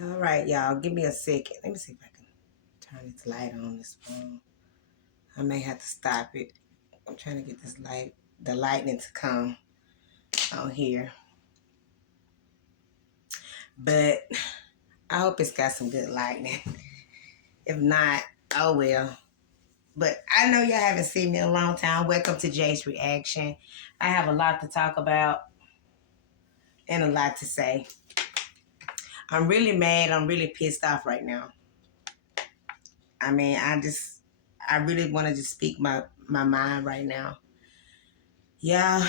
All right, y'all. Give me a second. Let me see if I can turn this light on this phone. I may have to stop it. I'm trying to get this light, the lightning to come on here. But I hope it's got some good lightning. If not, oh well. But I know y'all haven't seen me in a long time. Welcome to Jay's Reaction. I have a lot to talk about and a lot to say. I'm really mad. I'm really pissed off right now. I mean, I really want to just speak my mind right now. Yeah.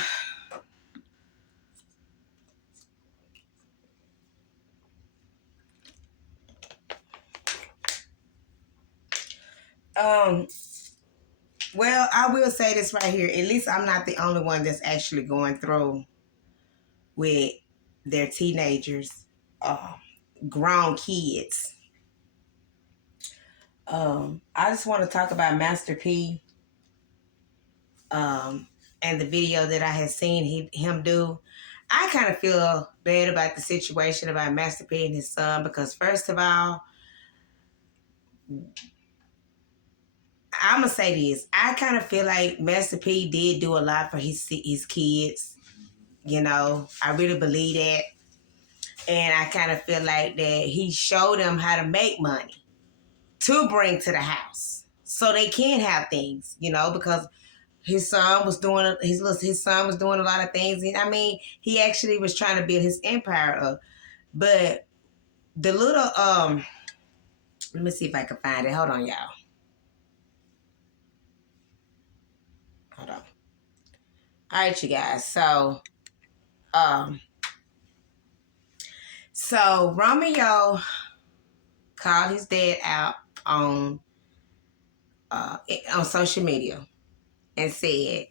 Um, well, I will say this right here. At least I'm not the only one that's actually going through with their teenagers, grown kids. I just want to talk about Master P, and the video that I had seen him do. I kind of feel bad about the situation about Master P and his son because, first of all, I'm gonna say this. I kind of feel like Master P did do a lot for his kids. You know, I really believe that, and I kind of feel like that he showed them how to make money to bring to the house, so they can have things. You know, because his son was doing his son was doing a lot of things. And I mean, he actually was trying to build his empire up. But the little let me see if I can find it. Hold on, y'all. Hold on. All right, you guys. So Romeo called his dad out on social media and said,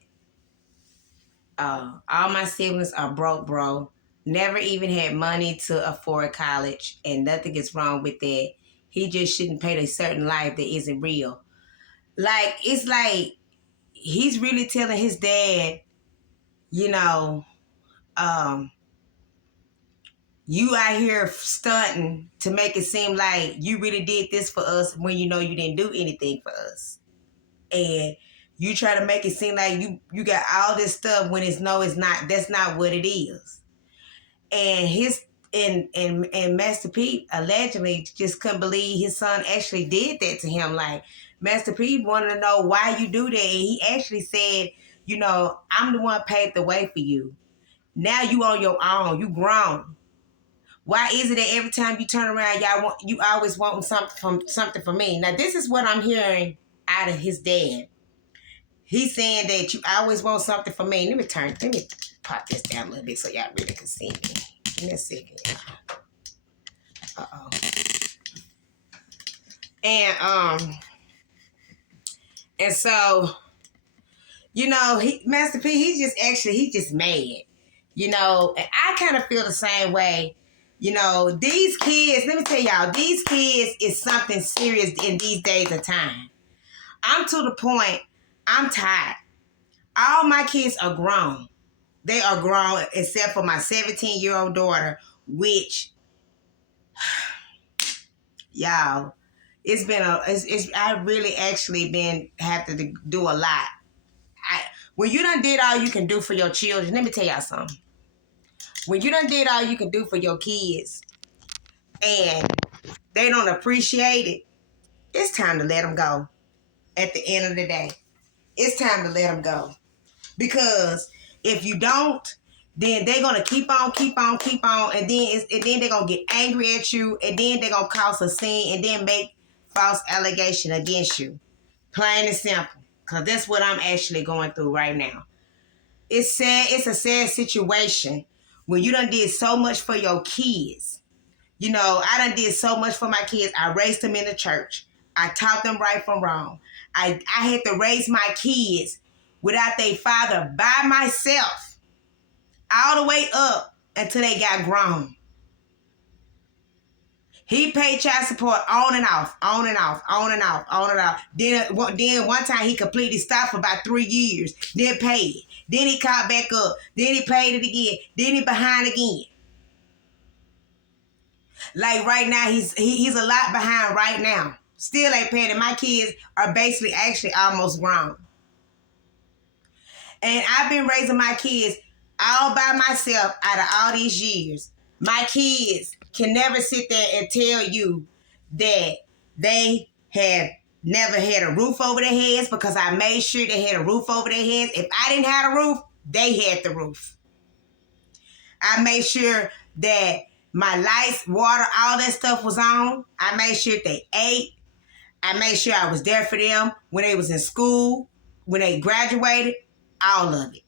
all my siblings are broke, bro. Never even had money to afford college, and nothing is wrong with that. He just shouldn't paint a certain life that isn't real. Like, it's like he's really telling his dad, you know, you out here stunting to make it seem like you really did this for us when you know you didn't do anything for us. And you try to make it seem like you got all this stuff when it's not. That's not what it is. And Master P allegedly just couldn't believe his son actually did that to him. Like, Master P wanted to know why you do that. And he actually said, you know, I'm the one paved the way for you. Now you on your own. You grown. Why is it that every time you turn around, you always want something from me? Now this is what I'm hearing out of his dad. He's saying that you always want something from me. Let me pop this down a little bit so y'all really can see me. Give me a second, y'all. Uh-oh. And so, you know, Master P, he's just mad. You know, and I kind of feel the same way. You know, these kids, let me tell y'all, these kids is something serious in these days of time. I'm to the point, I'm tired. All my kids are grown. They are grown except for my 17-year-old daughter, which, y'all, I really actually have to do a lot. When you done did all you can do for your children, let me tell y'all something. When you done did all you can do for your kids and they don't appreciate it, it's time to let them go. At the end of the day, it's time to let them go. Because if you don't, then they're going to keep on, and then they're going to get angry at you, and then they're going to cause a scene, and then make false allegation against you. Plain and simple. Because that's what I'm actually going through right now. It's sad. It's a sad situation when you done did so much for your kids. You know, I done did so much for my kids. I raised them in the church. I taught them right from wrong. I had to raise my kids without their father by myself all the way up until they got grown. He paid child support on and off. Then one time he completely stopped for about 3 years. Then paid it. Then he caught back up. Then he paid it again. Then he behind again. Like right now, he's a lot behind right now. Still ain't paying it. My kids are basically actually almost grown. And I've been raising my kids all by myself out of all these years. My kids can never sit there and tell you that they have never had a roof over their heads, because I made sure they had a roof over their heads. If I didn't have a roof, they had the roof. I made sure that my lights, water, all that stuff was on. I made sure they ate. I made sure I was there for them when they was in school, when they graduated, all of it.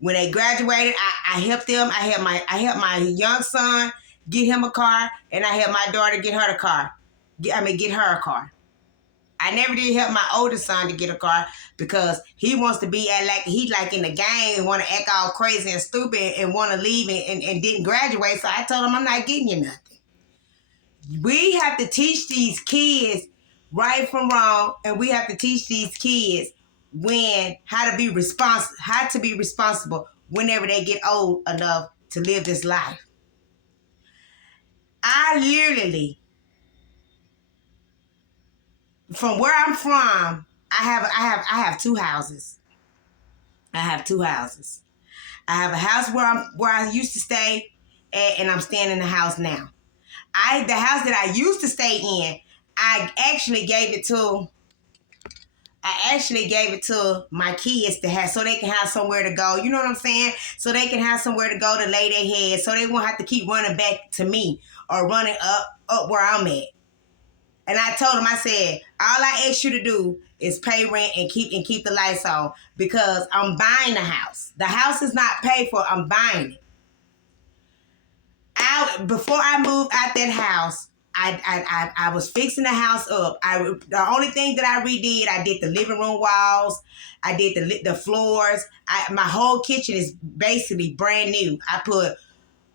When they graduated, I helped them. I helped my young son get him a car, and I helped my daughter get her a car. Get her a car. I never did help my oldest son to get a car, because he wants to be he in the game and want to act all crazy and stupid and want to leave and didn't graduate. So I told him, I'm not getting you nothing. We have to teach these kids right from wrong, and we have to teach these kids how to be responsible whenever they get old enough to live this life. I literally, from where I'm from, I have two houses. I have two houses. I have a house where I used to stay at, and I'm staying in the house now. The house that I used to stay in, I actually gave it to my kids to have, so they can have somewhere to go. You know what I'm saying? So they can have somewhere to go to lay their head, so they won't have to keep running back to me or running up where I'm at. And I told them, I said, all I ask you to do is pay rent and keep the lights on, because I'm buying the house. The house is not paid for. I'm buying it. Before I moved out that house, I was fixing the house up. The only thing that I redid, I did the living room walls. I did the floors. My whole kitchen is basically brand new. I put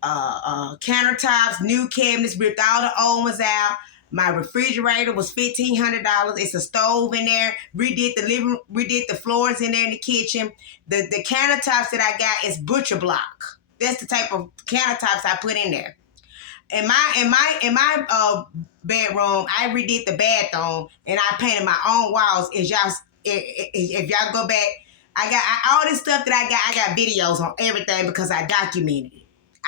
countertops, new cabinets, ripped all the old ones out. My refrigerator was $1,500. It's a stove in there. Redid the floors in there in the kitchen. The countertops that I got is butcher block. That's the type of countertops I put in there. In my bedroom, I redid the bathroom, and I painted my own walls. If y'all go back, I got all this stuff that I got videos on everything, because I documented it.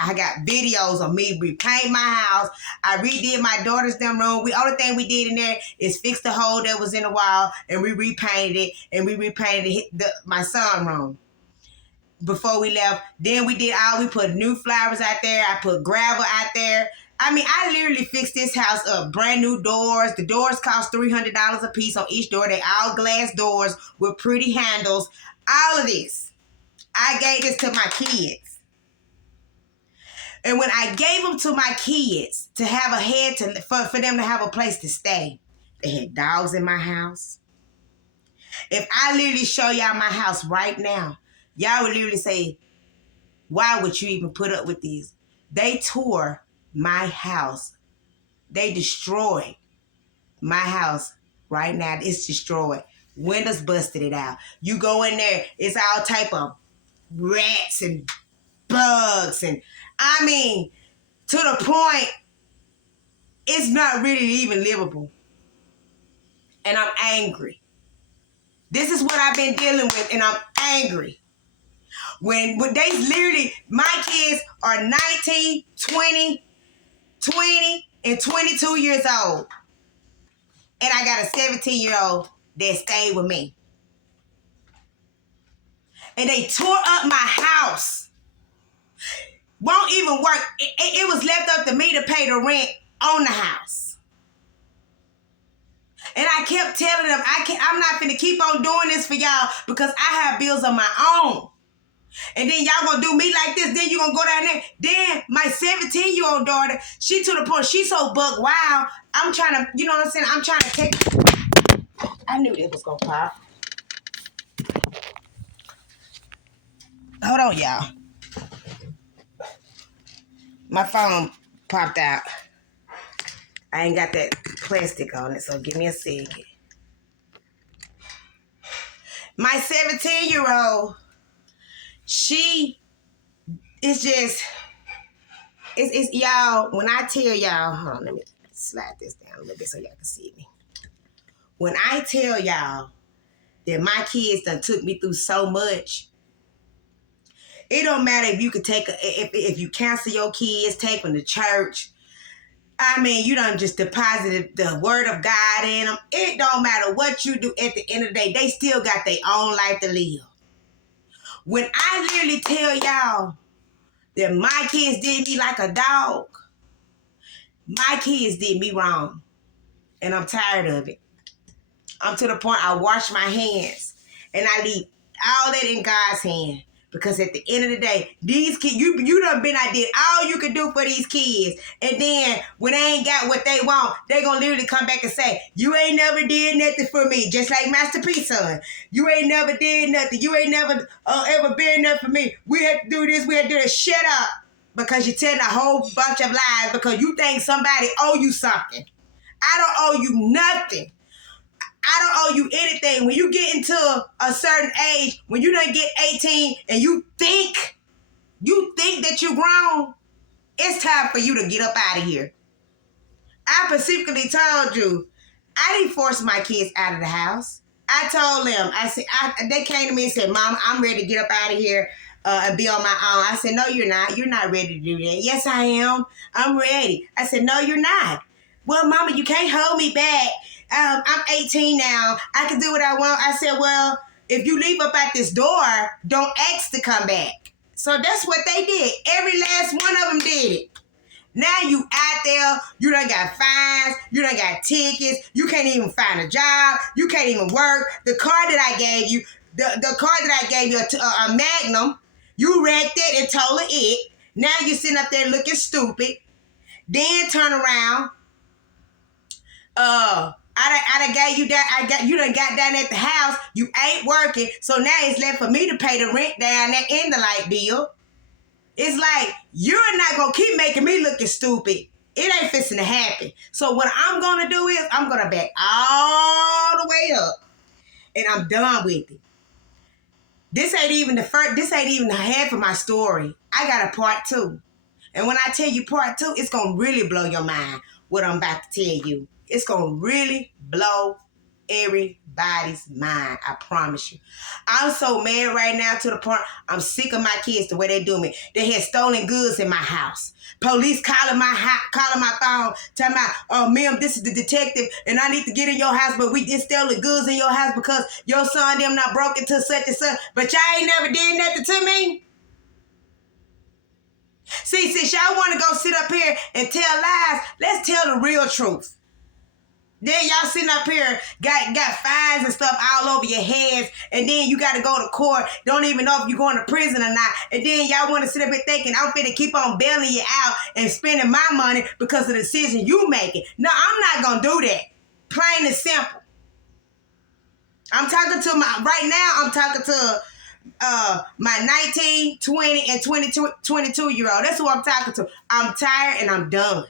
I got videos of me repaint my house. I redid my daughter's room. Only thing we did in there is fix the hole that was in the wall, and we repainted it, and we repainted my son's room. Before we left, then we put new flowers out there. I put gravel out there. I mean, I literally fixed this house up. Brand new doors. The doors cost $300 a piece on each door. They all glass doors with pretty handles. All of this. I gave this to my kids. And when I gave them to my kids to have for them to have a place to stay, they had dogs in my house. If I literally show y'all my house right now, y'all would literally say, why would you even put up with these? They tore my house. They destroyed my house right now. It's destroyed. Windows busted it out. You go in there, it's all type of rats and bugs. And I mean, to the point, it's not really even livable. And I'm angry. This is what I've been dealing with, and I'm angry. When they literally, my kids are 19, 20, and 22 years old. And I got a 17-year-old that stayed with me. And they tore up my house. Won't even work. It was left up to me to pay the rent on the house. And I kept telling them, I'm not finna keep on doing this for y'all, because I have bills of my own. And then y'all gonna do me like this, then you gonna go down there. Then my 17-year-old daughter, she to the point, she's so buck wild. I'm trying to, you know what I'm saying? I'm trying to take. I knew it was gonna pop. Hold on, y'all. My phone popped out. I ain't got that plastic on it, so give me a second. My 17-year-old, she is just, It's y'all, when I tell y'all, hold on, let me slide this down a little bit so y'all can see me. When I tell y'all that my kids done took me through so much, it don't matter if you could if you counsel your kids, take them to church. I mean, you done just deposited the word of God in them. It don't matter what you do at the end of the day, they still got their own life to live. When I literally tell y'all that my kids did me like a dog, my kids did me wrong. And I'm tired of it. I'm to the point I wash my hands and I leave all that in God's hand. Because at the end of the day, these kids, you done been I did all you can do for these kids. And then when they ain't got what they want, they gonna literally come back and say, you ain't never did nothing for me. Just like Master P son. You ain't never did nothing. You ain't never ever been nothing for me. We had to do this, we had to do that. Shut up. Because you're telling a whole bunch of lies because you think somebody owe you something. I don't owe you nothing. I don't owe you anything. When you get into a certain age, when you done get 18 and you think that you're grown, it's time for you to get up out of here. I specifically told you, I didn't force my kids out of the house. I told them, they came to me and said, Mom, I'm ready to get up out of here and be on my own. I said, no, you're not. You're not ready to do that. Yes, I am. I'm ready. I said, no, you're not. Well, Mama, you can't hold me back. I'm 18 now. I can do what I want. I said, well, if you leave up at this door, don't ask to come back. So that's what they did. Every last one of them did it. Now you out there, you done got fines, you done got tickets, you can't even find a job, you can't even work. The car that I gave you, the car that I gave you, a Magnum, you wrecked it and totaled it. Now you sitting up there looking stupid. Then turn around. I done gave you that. You done got down at the house. You ain't working, so now it's left for me to pay the rent down there and the light bill. It's like you're not gonna keep making me looking stupid. It ain't fixing to happen. So what I'm gonna do is I'm gonna back all the way up, and I'm done with it. This ain't even the first. This ain't even the half of my story. I got a part 2, and when I tell you part 2, it's gonna really blow your mind. What I'm about to tell you. It's going to really blow everybody's mind. I promise you. I'm so mad right now to the point I'm sick of my kids the way they do me. They had stolen goods in my house. Police calling my phone, telling me, oh, ma'am, this is the detective, and I need to get in your house, but we just stolen goods in your house because your son them not broke into such and such, but y'all ain't never did nothing to me. See, since y'all want to go sit up here and tell lies, let's tell the real truth. Then y'all sitting up here, got fines and stuff all over your heads, and then you got to go to court, don't even know if you're going to prison or not, and then y'all want to sit up here thinking, I'm finna keep on bailing you out and spending my money because of the decision you making. No, I'm not going to do that. Plain and simple. I'm talking to my 19, 20, and 22-year-old. That's who I'm talking to. I'm tired and I'm done.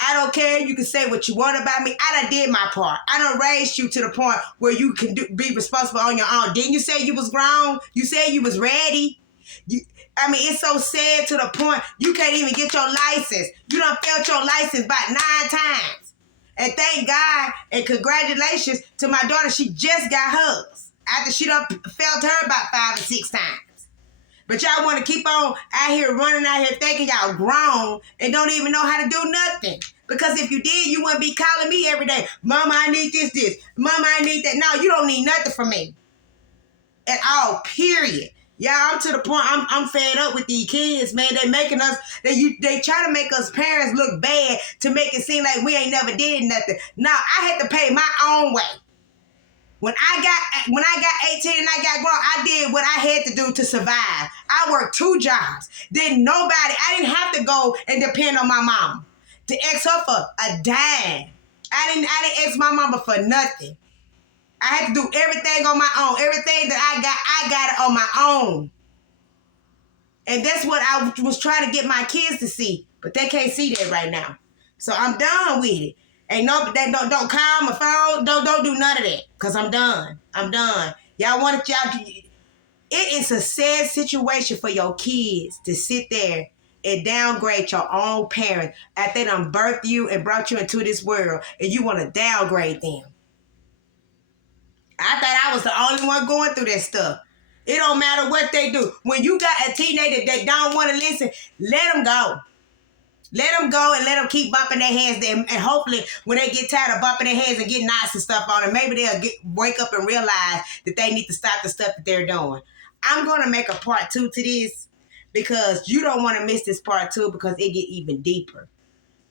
I don't care. You can say what you want about me. I done did my part. I done raised you to the point where you can be responsible on your own. Didn't you say you was grown? You said you was ready. It's so sad to the point you can't even get your license. You done failed your license about 9 times. And thank God and congratulations to my daughter. She just got hers after she done failed her about 5 or 6 times. But y'all want to keep on running out here thinking y'all grown and don't even know how to do nothing. Because if you did, you wouldn't be calling me every day. Mama, I need this. Mama, I need that. No, you don't need nothing from me. At all, period. Y'all, I'm to the point, I'm fed up with these kids, man. They making us, they try to make us parents look bad to make it seem like we ain't never did nothing. No, I had to pay my own way. When I got 18 and I got grown, I did what I had to do to survive. I worked 2 jobs. I didn't have to go and depend on my mama to ask her for a dime. I didn't ask my mama for nothing. I had to do everything on my own. Everything that I got it on my own. And that's what I was trying to get my kids to see. But they can't see that right now. So I'm done with it. Ain't no, they don't call my phone. Don't do none of that. Because I'm done. Y'all want it, it is a sad situation for your kids to sit there and downgrade your own parents after they done birthed you and brought you into this world, and you want to downgrade them. I thought I was the only one going through that stuff. It don't matter what they do. When you got a teenager that don't want to listen, let them go. Let them go and let them keep bumping their heads. And hopefully when they get tired of bumping their heads and getting knots and stuff on them, maybe they'll wake up and realize that they need to stop the stuff that they're doing. I'm going to make a part 2 to this because you don't want to miss this part 2 because it get even deeper.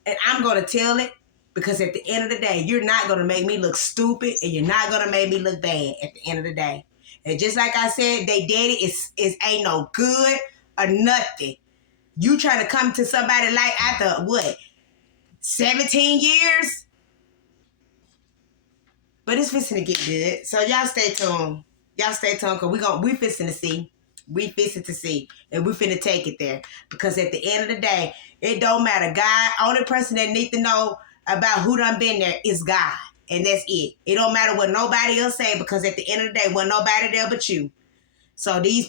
And I'm going to tell it because at the end of the day, you're not going to make me look stupid and you're not going to make me look bad at the end of the day. And just like I said, they daddy is ain't no good or nothing. You trying to come to somebody like after what, 17 years? But it's fixing to get good. So y'all stay tuned. Y'all stay tuned because we fixing to see. We fixing to see. And we finna take it there. Because at the end of the day, it don't matter. God, only person that need to know about who done been there is God. And that's it. It don't matter what nobody else say because at the end of the day, wasn't nobody there but you. So all these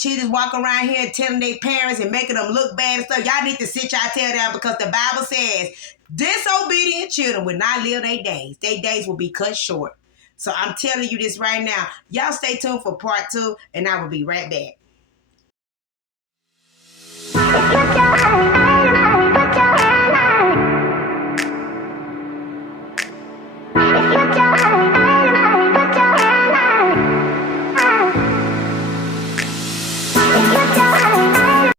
cheaters walk around here telling their parents and making them look bad and stuff. Y'all need to sit y'all tail down because the Bible says disobedient children will not live their days. Their days will be cut short. So I'm telling you this right now. Y'all stay tuned for part 2 and I will be right back.